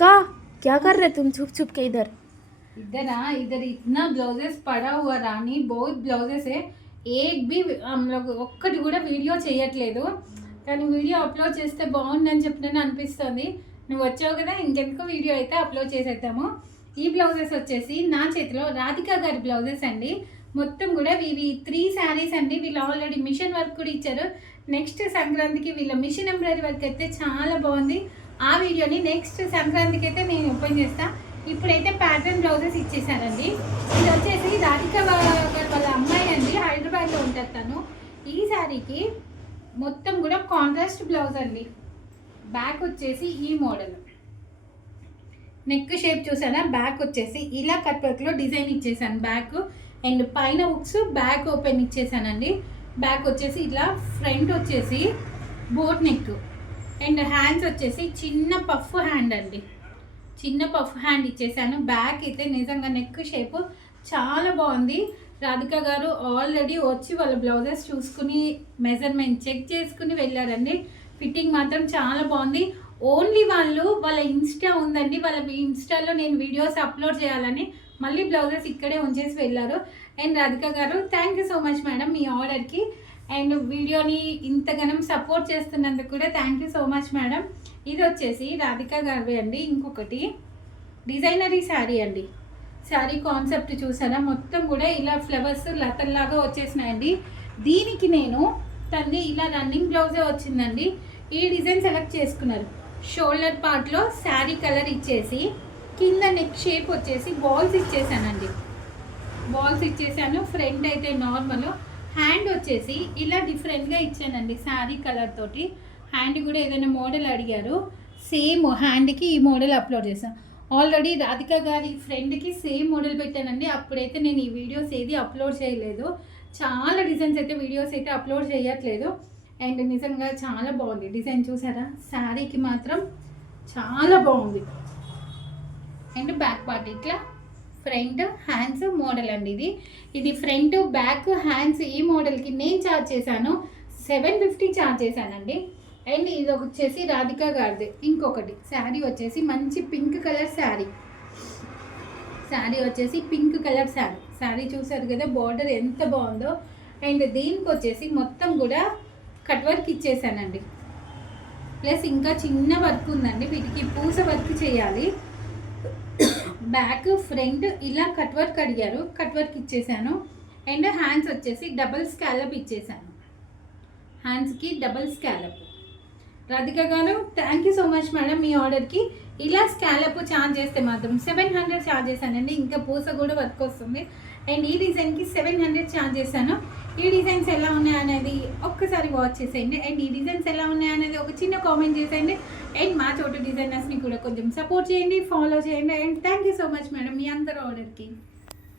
अक्का क्या कर रहे तुम छुप छुप के इधर? इधर इतना ब्लाउजेस पड़ा हुआ रानी, बहुत ब्लाउजेस है. एक भी हम लोग ఒక్కటి కూడా వీడియో చేయట్లేదు. కానీ వీడియో అప్లోడ్ చేస్తే బాగుందని చెప్పినని అనిపిస్తుంది. నువ్వు వచ్చావు కదా, ఇంకెందుకు వీడియో అయితే అప్లోడ్ చేసేద్దాము. ఈ బ్లౌజెస్ వచ్చేసి నా చేతిలో రాధిక గారి బ్లౌజెస్ అండి. మొత్తం కూడా ఇవి 3 శారీస్ అండి. వీళ్ళు ఆల్రెడీ మిషన్ వర్క్ కూడా ఇచ్చారు. నెక్స్ట్ సంక్రాంతికి వీళ్ళ మిషన్ ఎంబ్రాయిడరీ వర్క్ అయితే చాలా బాగుంది. ఆ వీడియోని నెక్స్ట్ సంక్రాంతికి అయితే నేను ఓపెన్ చేస్తాను. ఇప్పుడైతే ప్యాటర్న్ బ్లౌజెస్ ఇచ్చేసానండి. ఇది వచ్చేసి రాధిక వాళ్ళ అమ్మాయి అండి, హైదరాబాద్లో ఉంటుంది తను. ఈ శారీకి మొత్తం కూడా కాంట్రాస్ట్ బ్లౌజ్ అండి. బ్యాక్ వచ్చేసి ఈ మోడల్, నెక్ షేప్ చూసారా, బ్యాక్ వచ్చేసి ఇలా కట్ వర్క్లో డిజైన్ ఇచ్చేసాను బ్యాక్. అండ్ పైన హుక్స్ బ్యాక్ ఓపెన్ ఇచ్చేసానండి. బ్యాక్ వచ్చేసి ఇలా, ఫ్రంట్ వచ్చేసి బోట్ నెక్. అండ్ హ్యాండ్స్ వచ్చేసి చిన్న పఫ్ హ్యాండ్ అండి, చిన్న పఫ్ హ్యాండ్ ఇచ్చేసాను. బ్యాక్ అయితే నిజంగా నెక్ షేప్ చాలా బాగుంది. రాధిక గారు ఆల్రెడీ వచ్చి వాళ్ళ బ్లౌజెస్ చూసుకుని మెజర్మెంట్ చెక్ చేసుకుని వెళ్ళారండి. ఫిట్టింగ్ మాత్రం చాలా బాగుంది. ఓన్లీ వాళ్ళ ఇన్స్టా ఉందండి, వాళ్ళ ఇన్స్టాలో నేను వీడియోస్ అప్లోడ్ చేయాలని మళ్ళీ బ్లౌజెస్ ఇక్కడే ఉంచేసి వెళ్ళారు. And Radhika garu thank you so much madam మీ ఆర్డర్కి. అండ్ వీడియోని ఇంతగానం సపోర్ట్ చేస్తున్నందుకు కూడా thank you so much madam. ఇది వచ్చేసి రాధిక గారివి అండి. ఇంకొకటి డిజైనరీ శారీ అండి. శారీ కాన్సెప్ట్ చూసారా, మొత్తం కూడా ఇలా ఫ్లవర్స్ లతల్లాగా వచ్చేసినాయండి. దీనికి నేను తన్ని ఇలా రన్నింగ్ బ్లౌజే వచ్చిందండి. ఈ డిజైన్ సెలెక్ట్ చేసుకున్నారు. షోల్డర్ పార్ట్లో శారీ కలర్ ఇచ్చేసి కింద నెక్ షేప్ వచ్చేసి బాల్స్ ఇచ్చేసానండి. బాల్స్ ఇచ్చేసాను. ఫ్రంట్ అయితే నార్మల్, హ్యాండ్ వచ్చేసి ఇలా డిఫరెంట్గా ఇచ్చానండి శారీ కలర్ తోటి. హ్యాండ్ కూడా ఏదైనా మోడల్ అడిగారు, సేమ్ హ్యాండ్కి ఈ మోడల్ అప్లోడ్ చేశాను. ఆల్రెడీ రాధిక గారి ఫ్రెండ్కి సేమ్ మోడల్ పెట్టానండి. అప్పుడైతే నేను ఈ వీడియోస్ ఏది అప్లోడ్ చేయలేదు. చాలా డిజైన్స్ అయితే వీడియోస్ అయితే అప్లోడ్ చేయట్లేదు. అండ్ నిజంగా చాలా బాగుంది డిజైన్ చూసారా, శారీకి మాత్రం చాలా బాగుంది. అండ్ బ్యాక్ పార్ట్ ఇట్లా ఫ్రంట్ హ్యాండ్స్ మోడల్ అండి. ఇది ఫ్రంట్ బ్యాక్ హ్యాండ్స్ ఈ మోడల్కి నేను ఛార్జ్ చేశాను 750 ఛార్జ్ చేశానండి. అండ్ ఇది వచ్చేసి రాధిక గారిది. ఇంకొకటి శారీ వచ్చేసి మంచి పింక్ కలర్ శారీ. శారీ వచ్చేసి పింక్ కలర్ శారీ. శారీ చూసారు కదా, బార్డర్ ఎంత బాగుందో. అండ్ దీనికి వచ్చేసి మొత్తం కూడా కట్ వర్క్ ఇచ్చేసానండి. ప్లస్ ఇంకా చిన్న వర్క్ ఉందండి, వీటికి పూస వర్క్ చేయాలి. బ్యాక్ ఫ్రంట్ ఇలా కట్ వర్క్ అడిగారు, కట్ వర్క్ ఇచ్చేసాను. అండ్ హ్యాండ్స్ వచ్చేసి డబల్ స్కాలప్ ఇచ్చేసాను. హ్యాండ్స్కి double scallop. Radhika garu thank you so much madam మీ ఆర్డర్కి. ఇలా స్కాలప్ ఛార్జ్ చేస్తే మాత్రం 700 ఛార్జ్ చేశానండి. ఇంకా పూస కూడా వర్క్ వస్తుంది. అండ్ ఈ డిజైన్కి 700 ఛార్జ్ చేశాను. ఈ డిజైన్స్ ఎలా ఉన్నాయనేది ఒక్కసారి వాచ్ చేసేయండి. అండ్ ఈ డిజైన్స్ ఎలా ఉన్నాయనేది ఒక చిన్న కామెంట్ చేసేయండి. అండ్ మా చోటు డిజైనర్స్ని కూడా కొంచెం సపోర్ట్ చేయండి, ఫాలో చేయండి. And thank you so much madam మీ అందరూ ఆర్డర్కి.